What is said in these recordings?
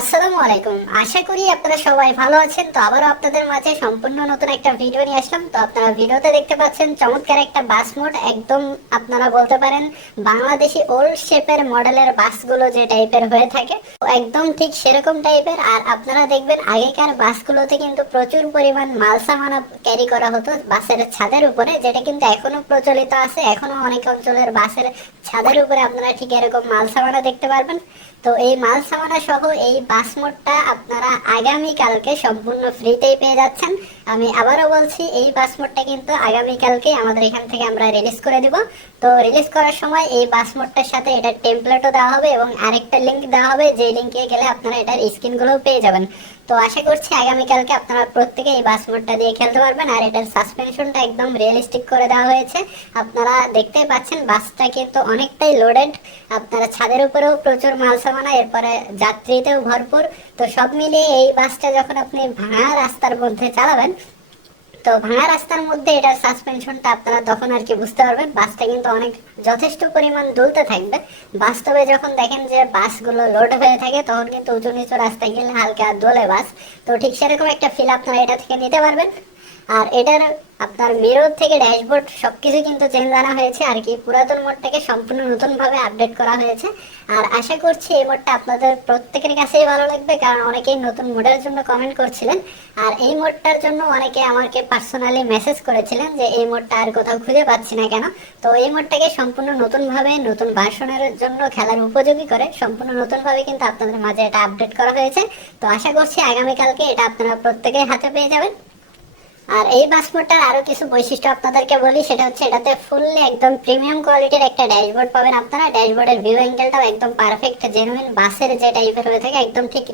আসসালামু আলাইকুম। আশা করি আপনারা সবাই ভালো আছেন। তো আবারও আপনাদের মাঝে সম্পূর্ণ নতুন একটা ভিডিও নিয়ে আসলাম। তো আপনারা ভিডিওতে দেখতে পাচ্ছেন চমৎকার একটা বাস মোড, একদম আপনারা বলতে পারেন বাংলাদেশি ওল্ড শেপের মডেলের বাসগুলো যে টাইপের হয়ে থাকে, তো একদম ঠিক সেরকম টাইপের। আর আপনারা দেখবেন আগেকার বাসগুলোতে কিন্তু প্রচুর পরিমাণ মাল সামানা ক্যারি করা হতো বাসের ছাদের উপরে, যেটা কিন্তু এখনো প্রচলিত আছে। এখনো অনেক অঞ্চলের বাসের ছাদের উপরে আপনারা ঠিক এরকম মাল সামানা দেখতে পারবেন। তো এই মাল সামানা সহ এই বাস মোডটা আপনারা আগামীকালকে সম্পূর্ণ ফ্রিতেই পেয়ে যাচ্ছেন। আমি আবারও বলছি, এই বাস মোডটা কিন্তু আগামীকালকে আমাদের এখান থেকে আমরা রিলিজ করে দিব। তো রিলিজ করার সময় এই বাস মোডটার সাথে এটার টেমপ্লেটও দেওয়া হবে এবং আরেকটা লিঙ্ক দেওয়া হবে, যে লিঙ্কে গেলে আপনারা এটার স্ক্রিনগুলোও পেয়ে যাবেন। তো আশা করছি আগামীকালকে আপনারা প্রত্যেকে এই বাস মোডটা দিয়ে খেলতে পারবেন। আর এটার সাসপেনশনটা একদম রিয়েলিস্টিক করে দেওয়া হয়েছে। আপনারা দেখতেই পাচ্ছেন বাসটা কিন্তু অনেকটাই লোডেড। আপনারা ছাদের উপরেও প্রচুর মাল সামানা, এরপরে যাত্রীতেও ভরপুর। তো সব মিলিয়ে এই বাসটা যখন আপনি ভাঙা রাস্তার মধ্যে চালাবেন, তো ভাঙা রাস্তার মধ্যে এটার সাসপেনশনটা আপনারা তখন আর কি বুঝতে পারবেন। বাসটা কিন্তু অনেক যথেষ্ট পরিমাণ দুলতে থাকবে। বাস্তবে যখন দেখেন যে বাসগুলো লোড হয়ে থাকে, তখন কিন্তু উঁচু নিচু রাস্তায় গেলে হালকা দোলে বাস। তো ঠিক সেরকম একটা ফিল আপনারা এটা থেকে নিতে পারবেন। আর এটার আপনার মিরর থেকে ড্যাশবোর্ড সবকিছু কিন্তু চেঞ্জ আনা হয়েছে আর কি। পুরাতন মোডটাকে সম্পূর্ণ নতুন ভাবে আপডেট করা হয়েছে। আর আশা করছি এই মোডটা আপনাদের প্রত্যেকের কাছেই ভালো লাগবে, কারণ অনেকেই নতুন মোডের জন্য কমেন্ট করছিলেন। আর এই মোডটার জন্য অনেকে আমাকে পার্সোনালি মেসেজ করেছিলেন যে এই মোডটা আর কোথাও খুঁজে পাচ্ছি না কেন। তো এই মোডটাকে সম্পূর্ণ নতুন ভাবে নতুন ভার্সনের জন্য খেলার উপযোগী করে সম্পূর্ণ নতুন ভাবে কিন্তু আপনাদের মাঝে এটা আপডেট করা হয়েছে। তো আশা করছি আগামীকালকে এটা আপনারা প্রত্যেকেই হাতে পেয়ে যাবেন। আর এই বাস মোডটার আরো কিছু বৈশিষ্ট্য আপনাদেরকে বলি, সেটা হচ্ছে এটাতে ফুললি একদম প্রিমিয়াম কোয়ালিটির একটা ড্যাশবোর্ড পাবেন আপনারা। ড্যাশবোর্ডের ভিউ অ্যাঙ্গেলটাও একদম পারফেক্ট জেনুইন বাসের যে টাইপের হয়ে থাকে, একদম ঠিক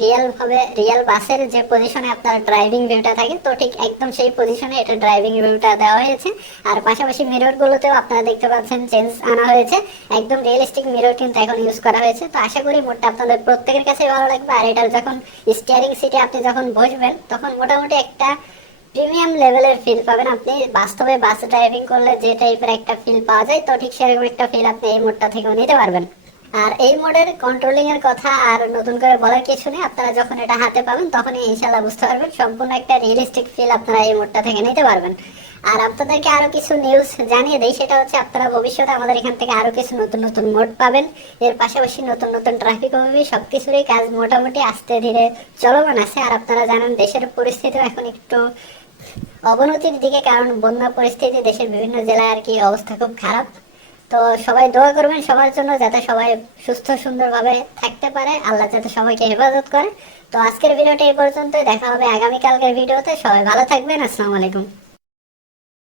রিয়েল বাসের যে পজিশনে আপনার ড্রাইভিং ভিউটা থাকে, তো ঠিক একদম সেই পজিশনে এটা ড্রাইভিং ভিউটা দেওয়া হয়েছে। আর পাশাপাশি মিররগুলোতেও আপনারা দেখতে পাচ্ছেন চেঞ্জ আনা হয়েছে, একদম রিয়েলিস্টিক মিরর কিন্তু এখন ইউজ করা হয়েছে। তো আশা করি মোডটা আপনাদের প্রত্যেকের কাছে ভালো লাগবে। আর এটার যখন স্টিয়ারিং সিটে আপনি যখন বসবেন, তখন মোটামুটি একটা প্রিমিয়াম লেভেলের ফিল পাবেন আপনি। বাস্তবে বাস ড্রাইভিং করলে যে টাইপের একটা ফিল পাওয়া যায়, তো ঠিক সেরকম একটা ফিল আপনি এই মোডটা থেকেও নিতে পারবেন। আর এই মোডের কন্ট্রোলিং এর কথা আর নতুন করে বলার কিছু নেই। আপনারা যখন এটা হাতে পাবেন তখনই ইনশাল্লাহ বুঝতে পারবেন সম্পূর্ণ একটা রিয়েলিস্টিক ফিল আপনারা এই মোডটা থেকে নিতে পারবেন। আর আপনাদেরকে আরো কিছু নিউজ জানিয়ে দেই, সেটা হচ্ছে আপনারা ভবিষ্যতে আমাদের এখান থেকে আরো কিছু নতুন নতুন মোড পাবেন। এর পাশাপাশি নতুন নতুন ট্রাফিক হবে, সবকিছুরই কাজ মোটামুটি আস্তে ধীরে চলমান আছে। আর আপনারা জানেন দেশের পরিস্থিতিও এখন একটু অবনতির দিকে, কারণ বন্যা পরিস্থিতি দেশের বিভিন্ন জেলায় আর কি অবস্থা খুব খারাপ। তো সবাই দোয়া করবেন সবার জন্য, যাতে সবাই সুস্থ সুন্দরভাবে থাকতে পারে, আল্লাহ যাতে সবাইকে হেফাজত করে। তো আজকের ভিডিওটা এই পর্যন্তই, দেখা হবে আগামীকালকের ভিডিওতে। সবাই ভালো থাকবেন। আসসালামু আলাইকুম।